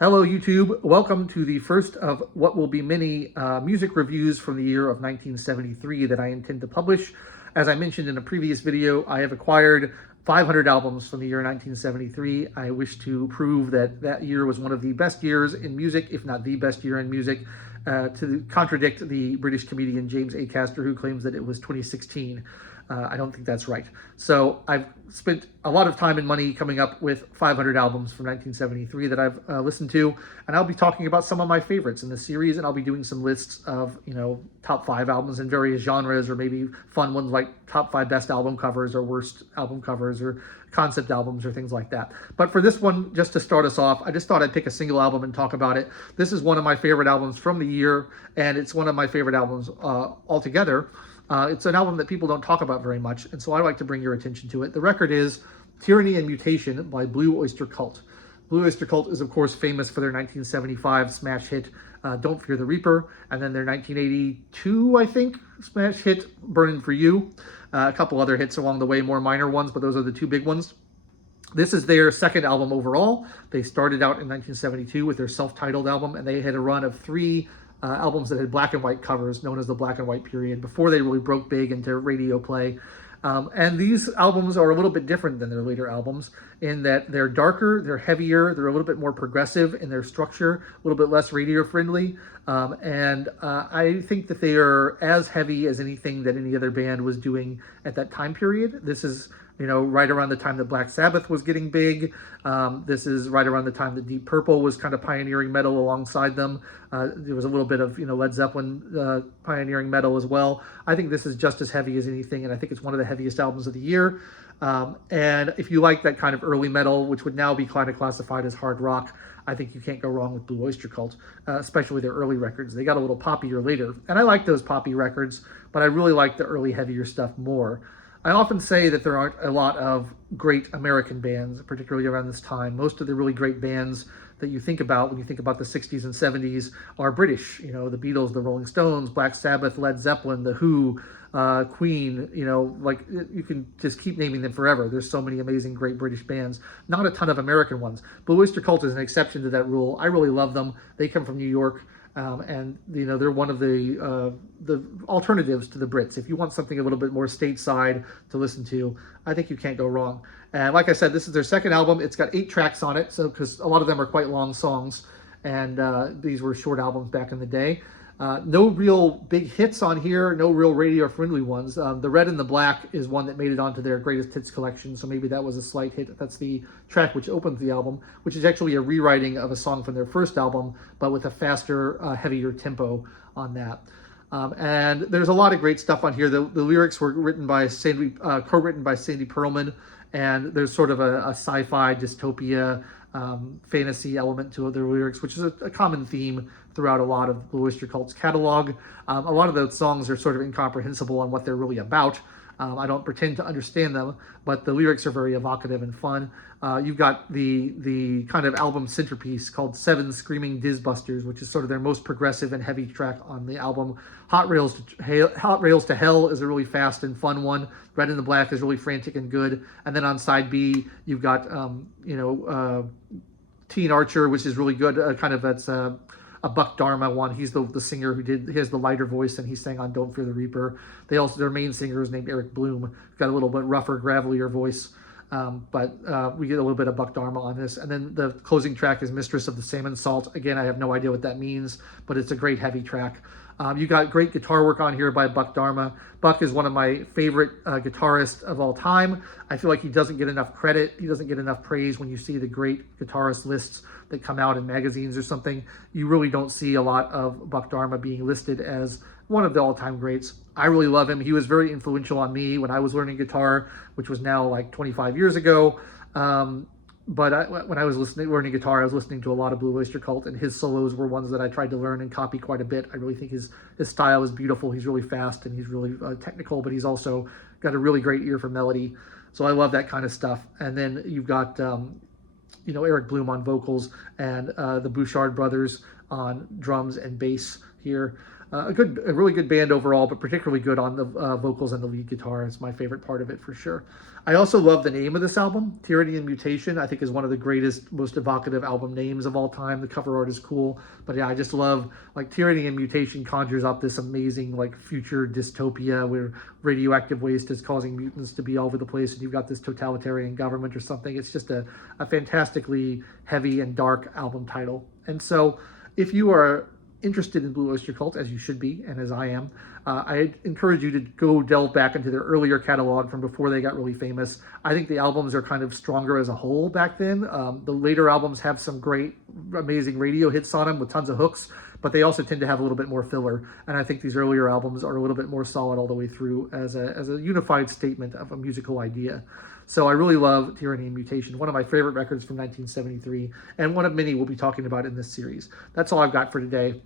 Hello YouTube, welcome to the first of what will be many music reviews from the year of 1973 that I intend to publish. As I mentioned in a previous video, I have acquired 500 albums from the year 1973. I wish to prove that that year was one of the best years in music, if not the best year in music, to contradict the British comedian James Acaster, who claims that it was 2016. I don't think that's right. So I've spent a lot of time and money coming up with 500 albums from 1973 that I've listened to, and I'll be talking about some of my favorites in this series, and I'll be doing some lists of, top 5 albums in various genres, or maybe fun ones like top 5 best album covers or worst album covers or concept albums or things like that. But for this one, just to start us off, I just thought I'd pick a single album and talk about it. This is one of my favorite albums from the year, and it's one of my favorite albums altogether. It's an album that people don't talk about very much, and so I like to bring your attention to it. The record is Tyranny and Mutation by Blue Oyster Cult. Blue Oyster Cult is, of course, famous for their 1975 smash hit, Don't Fear the Reaper, and then their 1982, I think, smash hit, Burnin' For You. A couple other hits along the way, more minor ones, but those are the two big ones. This is their second album overall. They started out in 1972 with their self-titled album, and they had a run of 3 albums that had black and white covers, known as the black and white period, before they really broke big into radio play. And these albums are a little bit different than their later albums in that they're darker, they're heavier, they're a little bit more progressive in their structure, a little bit less radio friendly. I think that they are as heavy as anything that any other band was doing at that time period. This is right around the time that Black Sabbath was getting big. This is right around the time that Deep Purple was kind of pioneering metal alongside them. There was a little bit of, Led Zeppelin pioneering metal as well. I think this is just as heavy as anything, and I think it's one of the heaviest albums of the year. And if you like that kind of early metal, which would now be kind of classified as hard rock, I think you can't go wrong with Blue Oyster Cult, especially their early records. They got a little poppier later, and I like those poppy records, but I really like the early heavier stuff more. I often say that there aren't a lot of great American bands, particularly around this time. Most of the really great bands that you think about when you think about the 60s and 70s are British. The Beatles, the Rolling Stones, Black Sabbath, Led Zeppelin, The Who, Queen, you can just keep naming them forever. There's so many amazing, great British bands. Not a ton of American ones. Blue Oyster Cult is an exception to that rule. I really love them. They come from New York. And they're one of the alternatives to the Brits. If you want something a little bit more stateside to listen to, I think you can't go wrong. And like I said, this is their second album. It's got 8 tracks on it, so because a lot of them are quite long songs, and these were short albums back in the day. No real big hits on here, no real radio-friendly ones. The Red and the Black is one that made it onto their greatest hits collection, so maybe that was a slight hit. That's the track which opens the album, which is actually a rewriting of a song from their first album, but with a faster, heavier tempo on that. And there's a lot of great stuff on here. The lyrics were written by co-written by Sandy Pearlman, and there's sort of a sci-fi dystopia fantasy element to their lyrics, which is a common theme throughout a lot of Blue Oyster Cult's catalog. A lot of those songs are sort of incomprehensible on what they're really about. I don't pretend to understand them, but the lyrics are very evocative and fun. You've got the kind of album centerpiece called 7 Screaming Diz-busters, which is sort of their most progressive and heavy track on the album. Hot Rails to Hell is a really fast and fun one. Red and the Black is really frantic and good. And then on side B, you've got Teen Archer, which is really good. That's a Buck Dharma one. He's the singer he has the lighter voice, and he sang on Don't Fear the Reaper. Their main singer is named Eric Bloom. Got a little bit rougher, gravelier voice. But we get a little bit of Buck Dharma on this. And then the closing track is Mistress of the Salmon Salt. Again, I have no idea what that means, but it's a great heavy track. You got great guitar work on here by Buck Dharma. Buck is one of my favorite guitarists of all time. I feel like he doesn't get enough credit. He doesn't get enough praise when you see the great guitarist lists that come out in magazines or something. You really don't see a lot of Buck Dharma being listed as one of the all-time greats. I really love him. He was very influential on me when I was learning guitar, which was now like 25 years ago. But when I was learning guitar, I was listening to a lot of Blue Oyster Cult, and his solos were ones that I tried to learn and copy quite a bit. I really think his style is beautiful. He's really fast, and he's really technical, but he's also got a really great ear for melody. So I love that kind of stuff. And then you've got Eric Bloom on vocals, and the Bouchard brothers on drums and bass here. a really good band overall, but particularly good on the vocals and the lead guitar. It's my favorite part of it for sure. I also love the name of this album. Tyranny and Mutation, I think, is one of the greatest, most evocative album names of all time. The cover art is cool, but yeah, I just love, like, Tyranny and Mutation conjures up this amazing, like, future dystopia where radioactive waste is causing mutants to be all over the place, and you've got this totalitarian government or something. It's just a fantastically heavy and dark album title. And so if you are interested in Blue Oyster Cult, as you should be, and as I am, I encourage you to go delve back into their earlier catalog from before they got really famous. I think the albums are kind of stronger as a whole back then. The later albums have some great, amazing radio hits on them with tons of hooks, but they also tend to have a little bit more filler. And I think these earlier albums are a little bit more solid all the way through as a unified statement of a musical idea. So I really love Tyranny and Mutation, one of my favorite records from 1973, and one of many we'll be talking about in this series. That's all I've got for today.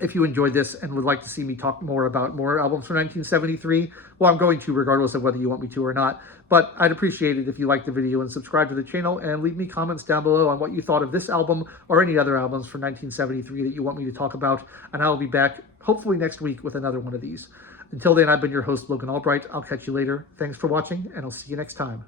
If you enjoyed this and would like to see me talk more about more albums from 1973, well, I'm going to, regardless of whether you want me to or not. But I'd appreciate it if you liked the video and subscribe to the channel, and leave me comments down below on what you thought of this album or any other albums from 1973 that you want me to talk about. And I'll be back hopefully next week with another one of these. Until then, I've been your host, Logan Albright. I'll catch you later. Thanks for watching, and I'll see you next time.